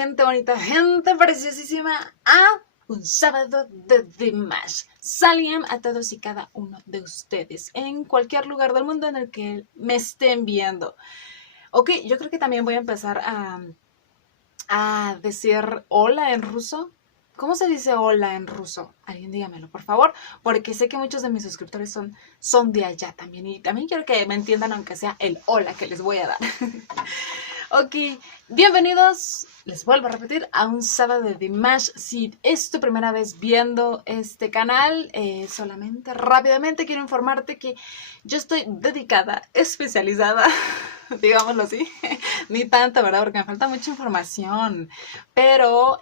gente bonita, gente preciosísima, a un sábado de Dimash. Saludos a todos y cada uno de ustedes en cualquier lugar del mundo en el que me estén viendo. Ok, yo creo que también voy a empezar a decir hola en ruso. ¿Cómo se dice hola en ruso? Alguien dígamelo, por favor, porque sé que muchos de mis suscriptores son de allá también. Y también quiero que me entiendan, aunque sea el hola que les voy a dar. Ok, bienvenidos, les vuelvo a repetir, a un sábado de Dimash. Si es tu primera vez viendo este canal, solamente rápidamente quiero informarte que yo estoy dedicada, especializada, digámoslo así, ni tanto, ¿verdad? Porque me falta mucha información, pero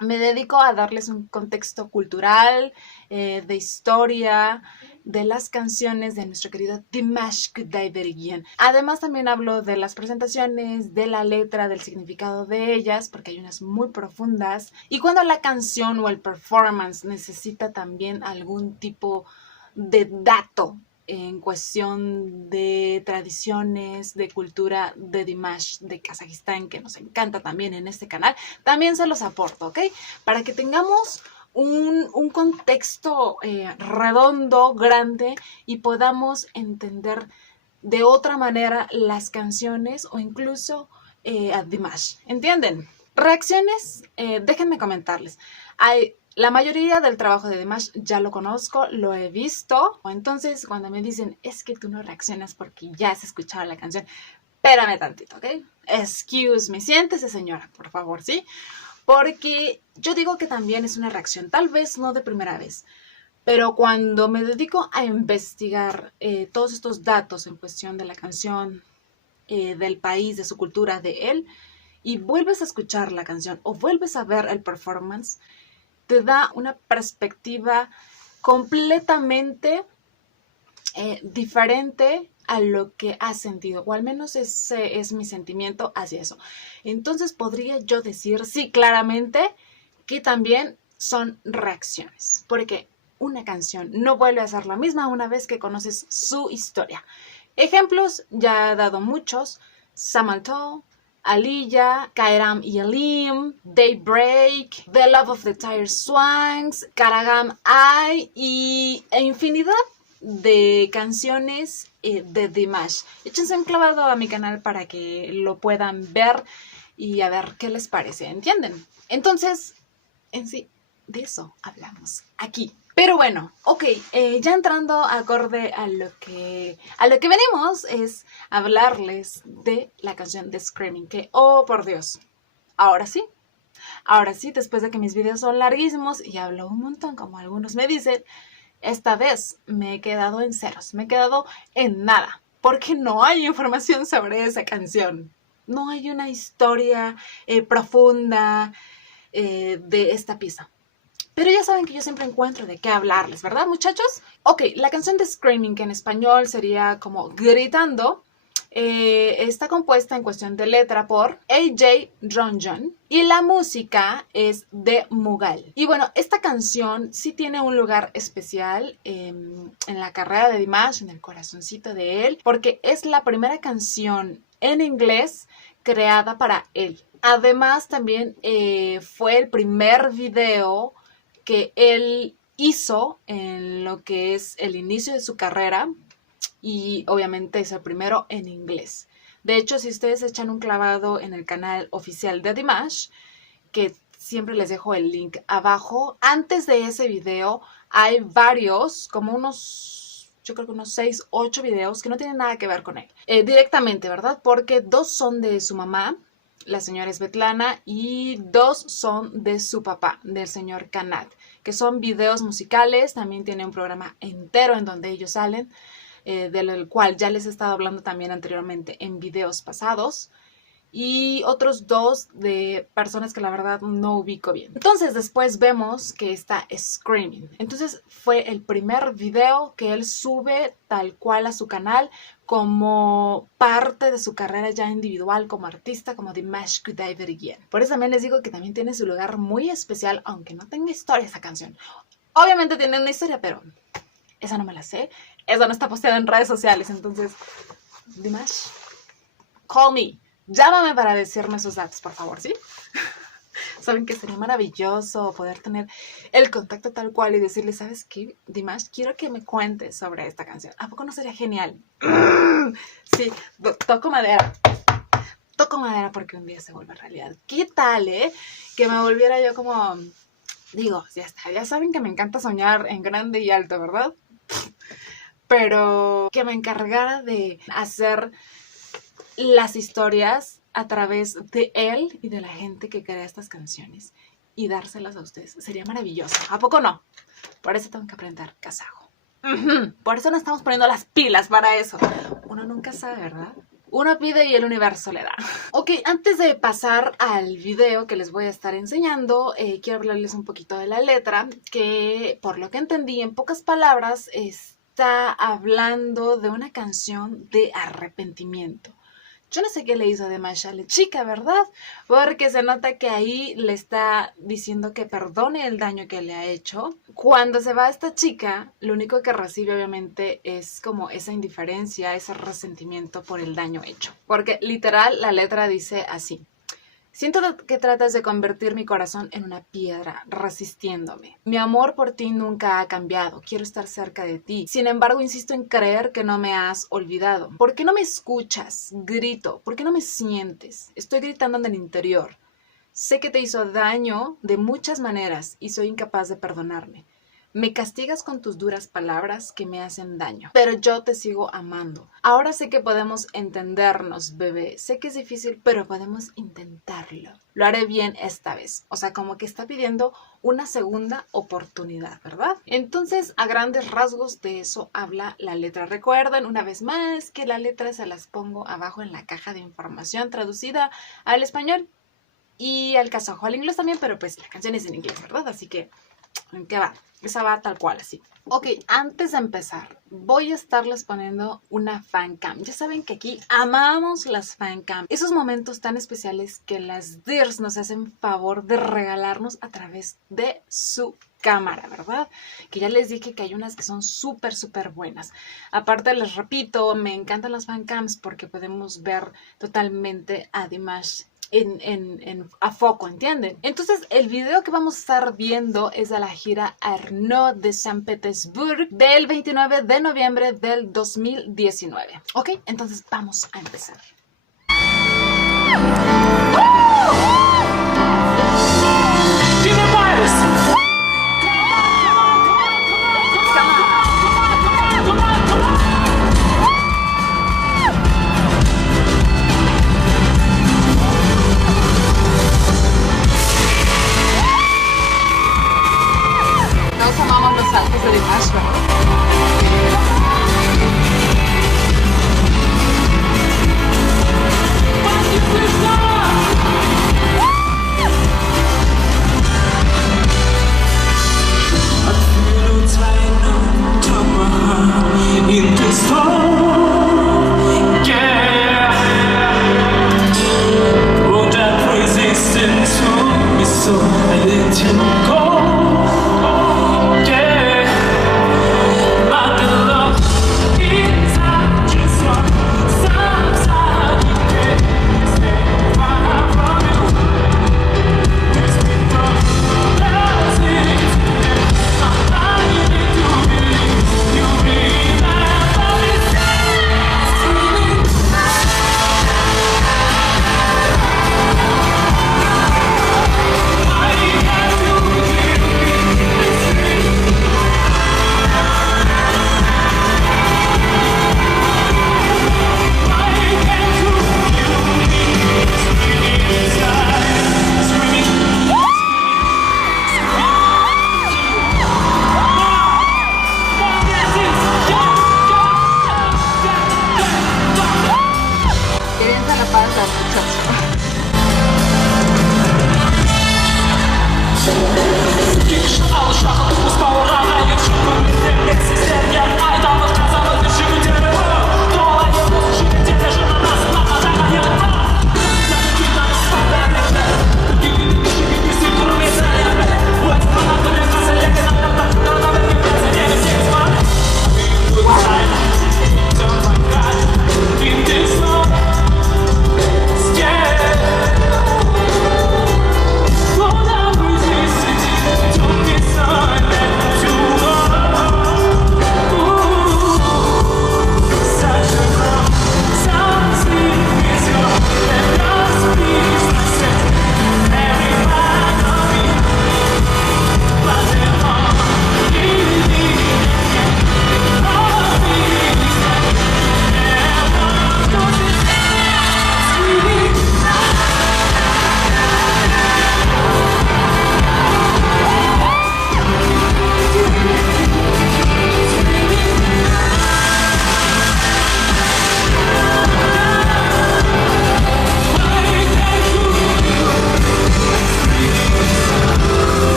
me dedico a darles un contexto cultural, de historia, de las canciones de nuestro querido Dimash Kudaibergen. Además también hablo de las presentaciones, de la letra, del significado de ellas, porque hay unas muy profundas. Y cuando la canción o el performance necesita también algún tipo de dato en cuestión de tradiciones, de cultura de Dimash de Kazajistán, que nos encanta también en este canal, también se los aporto, ¿ok? Para que tengamos un contexto redondo, grande, y podamos entender de otra manera las canciones o incluso a Dimash. ¿Entienden? Reacciones, déjenme comentarles. La mayoría del trabajo de Dimash ya lo conozco, lo he visto. Entonces, cuando me dicen, es que tú no reaccionas porque ya has escuchado la canción, espérame tantito, ¿ok? Excuse me, siéntese señora, por favor, ¿sí? Porque yo digo que también es una reacción, tal vez no de primera vez, pero cuando me dedico a investigar todos estos datos en cuestión de la canción, del país, de su cultura, de él, y vuelves a escuchar la canción o vuelves a ver el performance, te da una perspectiva completamente diferente a lo que has sentido, o al menos ese es mi sentimiento hacia eso. Entonces podría yo decir, sí, claramente, que también son reacciones, porque una canción no vuelve a ser la misma una vez que conoces su historia. Ejemplos, ya he dado muchos: Samalto, Aliyah, Kairam y Alim, Daybreak, The Love of the Tire Swans, Karagam Ai e infinidad de canciones de Dimash. Échense un clavado a mi canal para que lo puedan ver y a ver qué les parece, ¿entienden? Entonces, en sí, de eso hablamos aquí. Pero bueno, ok, ya entrando acorde a lo que venimos, es hablarles de la canción de Screaming, que, oh por Dios, ahora sí, después de que mis videos son larguísimos y hablo un montón, como algunos me dicen, esta vez me he quedado en ceros, me he quedado en nada, porque no hay información sobre esa canción. No hay una historia profunda de esta pieza. Pero ya saben que yo siempre encuentro de qué hablarles, ¿verdad, muchachos? Ok, la canción de Screaming, que en español sería como gritando, está compuesta en cuestión de letra por AJ Ronjon y la música es de Mughal. Y bueno, esta canción sí tiene un lugar especial en la carrera de Dimash, en el corazoncito de él, porque es la primera canción en inglés creada para él. Además, también fue el primer video que él hizo en lo que es el inicio de su carrera, y obviamente es el primero en inglés. De hecho, si ustedes echan un clavado en el canal oficial de Dimash, que siempre les dejo el link abajo, antes de ese video hay varios, como unos, yo creo que unos 6, 8 videos que no tienen nada que ver con él. Directamente, ¿verdad? Porque 2 son de su mamá, la señora Svetlana, y 2 son de su papá, del señor Kanat, que son videos musicales. También tiene un programa entero en donde ellos salen, del cual ya les he estado hablando también anteriormente en videos pasados, y otros 2 de personas que la verdad no ubico bien. Entonces después vemos que está Screaming. Entonces fue el primer video que él sube tal cual a su canal, como parte de su carrera ya individual como artista, como Dimash Kudaibergen. Por eso también les digo que también tiene su lugar muy especial, aunque no tenga historia esa canción. Obviamente tiene una historia, pero esa no me la sé. Esa no está posteada en redes sociales. Entonces, Dimash, call me. llámame para decirme sus datos, por favor, ¿sí? Saben que sería maravilloso poder tener el contacto tal cual y decirle, ¿sabes qué, Dimash? Quiero que me cuentes sobre esta canción. ¿A poco no sería genial? Sí, toco madera. Toco madera porque un día se vuelve realidad. ¿Qué tal, que me volviera yo como... Digo, ya está, ya saben que me encanta soñar en grande y alto, ¿verdad? Pero que me encargara de hacer las historias a través de él y de la gente que crea estas canciones y dárselas a ustedes. Sería maravilloso. ¿A poco no? Por eso tengo que aprender kazajo. Por eso nos estamos poniendo las pilas para eso. Uno nunca sabe, ¿verdad? Uno pide y el universo le da. Ok, antes de pasar al video que les voy a estar enseñando, quiero hablarles un poquito de la letra, que por lo que entendí, en pocas palabras, está hablando de una canción de arrepentimiento. Yo no sé qué le hizo Dimash a la chica, ¿verdad? Porque se nota que ahí le está diciendo que perdone el daño que le ha hecho. Cuando se va esta chica, lo único que recibe obviamente es como esa indiferencia, ese resentimiento por el daño hecho. Porque literal la letra dice así. Siento que tratas de convertir mi corazón en una piedra, resistiéndome. Mi amor por ti nunca ha cambiado. Quiero estar cerca de ti. Sin embargo, insisto en creer que no me has olvidado. ¿Por qué no me escuchas? Grito. ¿Por qué no me sientes? Estoy gritando en el interior. Sé que te hizo daño de muchas maneras y soy incapaz de perdonarme. Me castigas con tus duras palabras que me hacen daño, pero yo te sigo amando. Ahora sé que podemos entendernos, bebé. Sé que es difícil, pero podemos intentarlo. Lo haré bien esta vez. O sea, como que está pidiendo una segunda oportunidad, ¿verdad? Entonces, a grandes rasgos de eso habla la letra. Recuerden, una vez más, que la letra se las pongo abajo en la caja de información traducida al español y al kazajo, al inglés también, pero pues la canción es en inglés, ¿verdad? Así que, ¿en qué va? Esa va tal cual, así. Ok, antes de empezar, voy a estarles poniendo una fan cam. Ya saben que aquí amamos las fan cam. Esos momentos tan especiales que las Dears nos hacen favor de regalarnos a través de su cámara, ¿verdad? Que ya les dije que hay unas que son súper, súper buenas. Aparte, les repito, me encantan las fan cams porque podemos ver totalmente a Dimash a foco, ¿entienden? Entonces, el video que vamos a estar viendo es de la gira Arnaud de San Petersburg del 29 de noviembre del 2019. Ok, entonces vamos a empezar.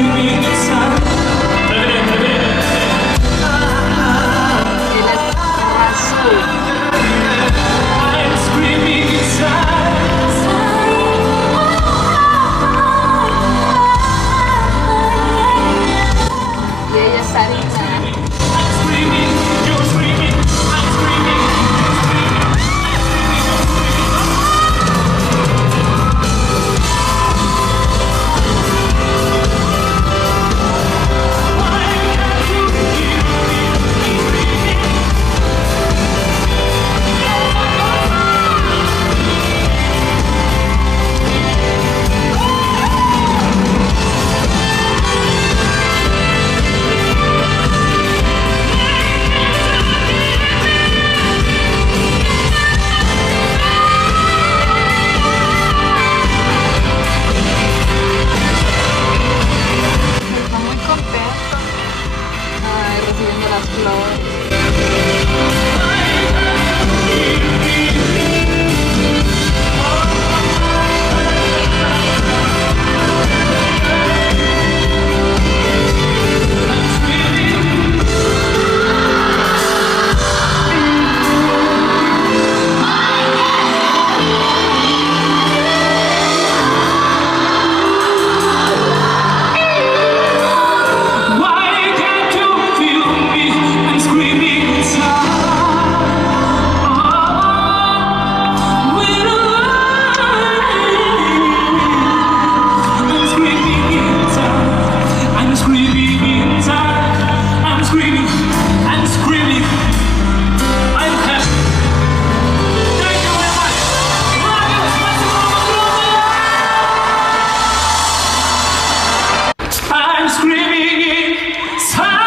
Él es Rasul. Y ella es Sarina. Está muy contento. Ay, recibiendo las flores. Why can't you feel me? I'm screaming inside. When I'm screaming inside. I'm screaming inside. I'm screaming. I'm screaming. I'm happy. Thank you very much. I'm screaming inside.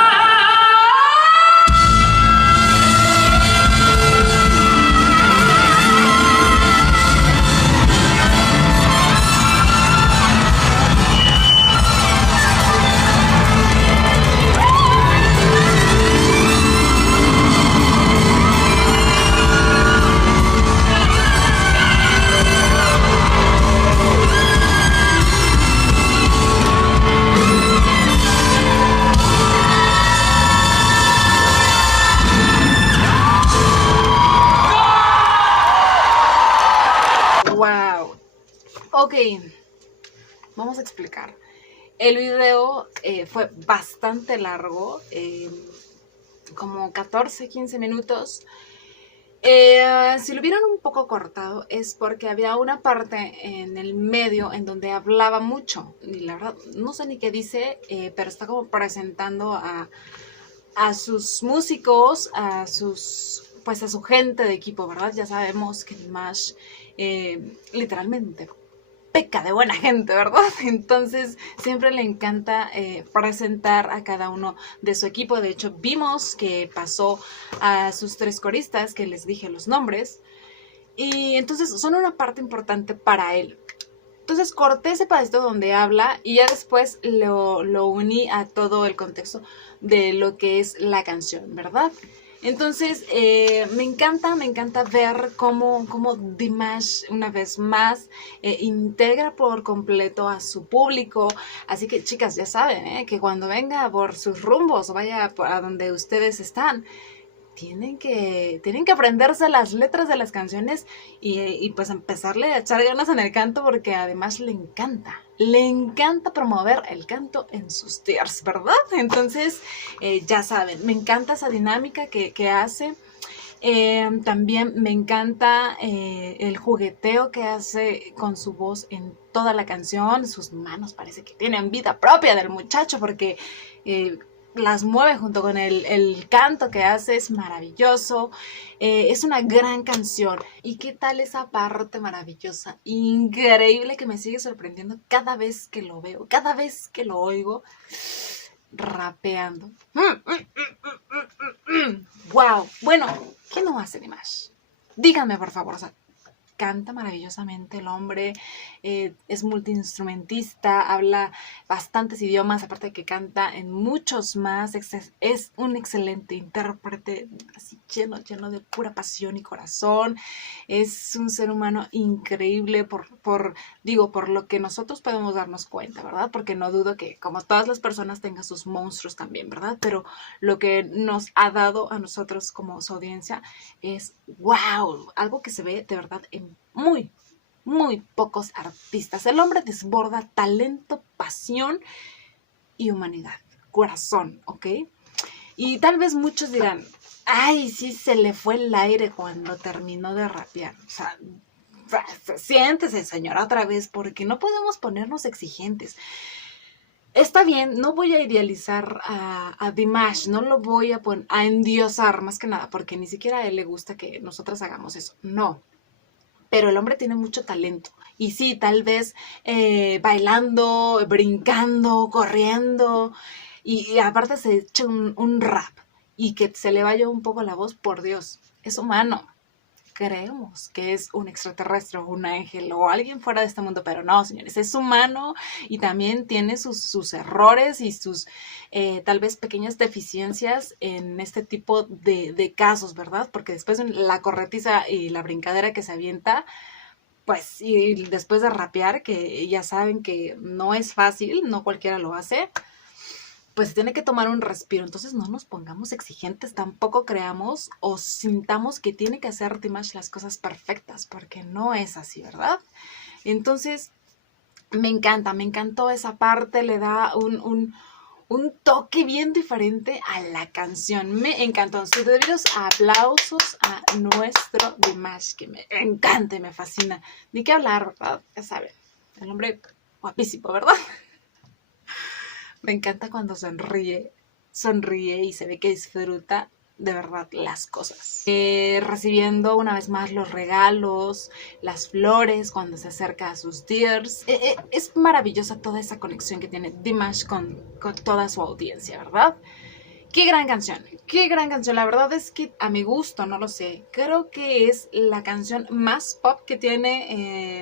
Wow. Ok, vamos a explicar. El video fue bastante largo, como 14, 15 minutos. Si lo vieron un poco cortado es porque había una parte en el medio en donde hablaba mucho. Y la verdad, no sé ni qué dice, pero está como presentando a sus músicos, pues a su gente de equipo, ¿verdad? Ya sabemos que Dimash literalmente peca de buena gente, ¿verdad? Entonces siempre le encanta presentar a cada uno de su equipo. De hecho, vimos que pasó a sus 3 coristas, que les dije los nombres, y entonces son una parte importante para él. Entonces corté ese pedacito donde habla y ya después lo uní a todo el contexto de lo que es la canción, ¿verdad? Entonces me encanta ver cómo Dimash una vez más integra por completo a su público. Así que chicas, ya saben, que cuando venga por sus rumbos o vaya a donde ustedes están, tienen que aprenderse las letras de las canciones y pues empezarle a echar ganas en el canto, porque además le encanta promover el canto en sus tiers, ¿verdad? Entonces ya saben, me encanta esa dinámica que hace. También me encanta el jugueteo que hace con su voz en toda la canción. Sus manos parece que tienen vida propia del muchacho, porque las mueve junto con el canto que hace. Es maravilloso. Es una gran canción. ¿Y qué tal esa parte maravillosa, increíble, que me sigue sorprendiendo cada vez que lo veo, cada vez que lo oigo rapeando? ¡Wow! Bueno, ¿qué no hace Dimash? Díganme, por favor. O sea, canta maravillosamente el hombre, es multiinstrumentista, habla bastantes idiomas, aparte de que canta en muchos más, es un excelente intérprete, así lleno de pura pasión y corazón, es un ser humano increíble por lo que nosotros podemos darnos cuenta, ¿verdad? Porque no dudo que como todas las personas tengan sus monstruos también, ¿verdad? Pero lo que nos ha dado a nosotros como su audiencia es wow, algo que se ve de verdad en muy pocos artistas. El hombre desborda talento, pasión y humanidad, corazón, ¿ok? Y tal vez muchos dirán, ay, sí se le fue el aire cuando terminó de rapear. O sea, siéntese, señora, otra vez, porque no podemos ponernos exigentes. Está bien, no voy a idealizar a Dimash, no lo voy a endiosar más que nada, porque ni siquiera a él le gusta que nosotras hagamos eso. No, pero el hombre tiene mucho talento. Y sí, tal vez bailando, brincando, corriendo, y aparte se echa un rap y que se le vaya un poco la voz, por Dios, es humano. Creemos que es un extraterrestre o un ángel o alguien fuera de este mundo, pero no, señores, es humano y también tiene sus errores y sus tal vez pequeñas deficiencias en este tipo de casos, ¿verdad? Porque después la corretiza y la brincadera que se avienta, pues, y después de rapear, que ya saben que no es fácil, no cualquiera lo hace, pues tiene que tomar un respiro. Entonces no nos pongamos exigentes, tampoco creamos o sintamos que tiene que hacer Dimash las cosas perfectas, porque no es así, ¿verdad? Entonces me encantó esa parte, le da un toque bien diferente a la canción. Me encantó. Sus debidos aplausos a nuestro Dimash, que me encanta y me fascina. Ni qué hablar, ¿verdad? Ya saben, el hombre guapísimo, ¿verdad? Me encanta cuando sonríe y se ve que disfruta de verdad las cosas. Recibiendo una vez más los regalos, las flores cuando se acerca a sus dears. Es maravillosa toda esa conexión que tiene Dimash con toda su audiencia, ¿verdad? Qué gran canción, qué gran canción. La verdad es que a mi gusto, no lo sé, creo que es la canción más pop que tiene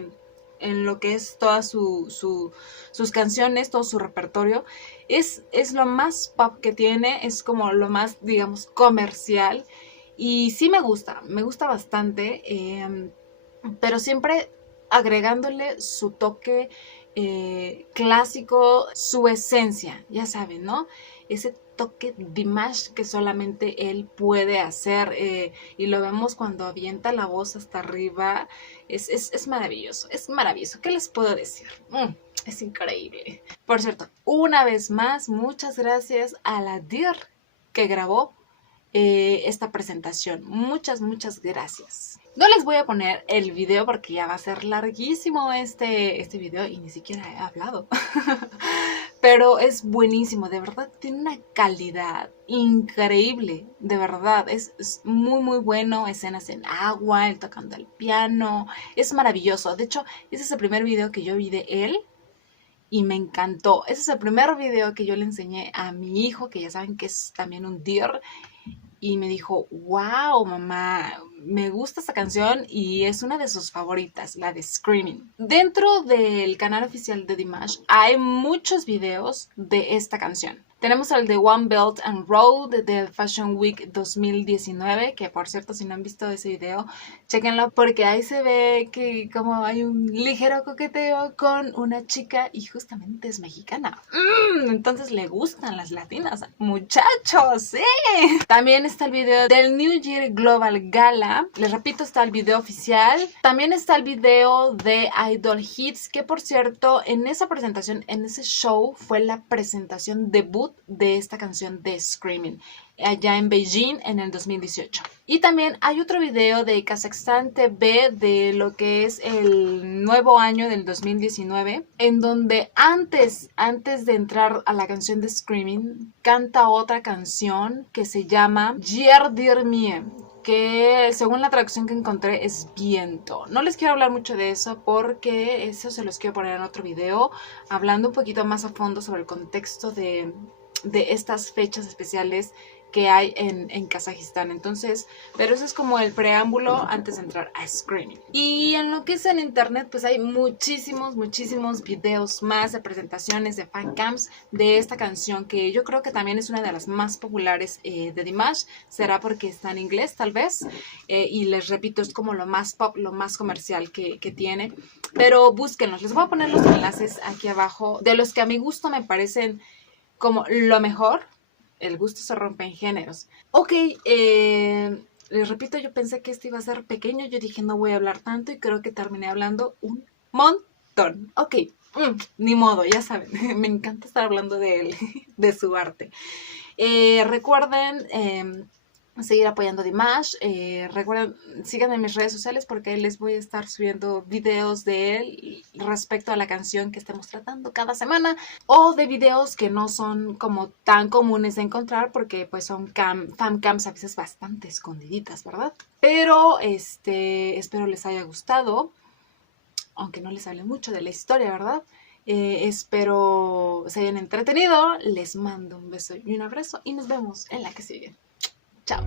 en lo que es todas sus canciones, todo su repertorio. Es lo más pop que tiene, es como lo más, digamos, comercial. Y sí me gusta bastante, pero siempre agregándole su toque clásico, su esencia, ya saben, ¿no? Ese toque Dimash que solamente él puede hacer y lo vemos cuando avienta la voz hasta arriba. Es maravilloso, es maravilloso. ¿Qué les puedo decir? Es increíble. Por cierto, una vez más, muchas gracias a la DIR que grabó esta presentación. Muchas gracias. No les voy a poner el video porque ya va a ser larguísimo este video y ni siquiera he hablado. Pero es buenísimo, de verdad, tiene una calidad increíble, de verdad, es muy bueno, escenas en agua, él tocando el piano, es maravilloso. De hecho, ese es el primer video que yo vi de él y me encantó. Ese es el primer video que yo le enseñé a mi hijo, que ya saben que es también un deer, y me dijo, wow, mamá, me gusta esta canción y es una de sus favoritas, la de Screaming. Dentro del canal oficial de Dimash hay muchos videos de esta canción. Tenemos el de One Belt and Road del Fashion Week 2019, que por cierto, si no han visto ese video, chéquenlo porque ahí se ve que como hay un ligero coqueteo con una chica y justamente es mexicana. Entonces le gustan las latinas, muchachos, ¿sí? También está el video del New Year Global Gala. Les repito, está el video oficial. También está el video de Idol Hits, que por cierto, en esa presentación, en ese show, fue la presentación debut de esta canción de Screaming, allá en Beijing en el 2018. Y también hay otro video de Kazakhstan TV de lo que es el nuevo año del 2019, en donde antes de entrar a la canción de Screaming, canta otra canción que se llama Jer Dir Mie, que según la traducción que encontré es viento. No les quiero hablar mucho de eso porque eso se los quiero poner en otro video, hablando un poquito más a fondo sobre el contexto de estas fechas especiales que hay en Kazajistán. Entonces, pero eso es como el preámbulo antes de entrar a Screaming. Y en lo que es en internet, pues hay muchísimos videos más de presentaciones de fancams de esta canción, que yo creo que también es una de las más populares de Dimash. Será porque está en inglés, tal vez. Y les repito, es como lo más pop, lo más comercial que tiene. Pero búsquenlos. Les voy a poner los enlaces aquí abajo, de los que a mi gusto me parecen como lo mejor. El gusto se rompe en géneros. Ok, les repito, yo pensé que este iba a ser pequeño. Yo dije, no voy a hablar tanto y creo que terminé hablando un montón. Ok, ni modo, ya saben. Me encanta estar hablando de él, de su arte. Recuerden seguir apoyando a Dimash. Recuerden, síganme en mis redes sociales porque les voy a estar subiendo videos de él respecto a la canción que estemos tratando cada semana, o de videos que no son como tan comunes de encontrar porque pues son fancams a veces bastante escondiditas, ¿verdad? Pero espero les haya gustado, aunque no les hable mucho de la historia, ¿verdad? Espero se hayan entretenido. Les mando un beso y un abrazo y nos vemos en la que sigue. Ciao.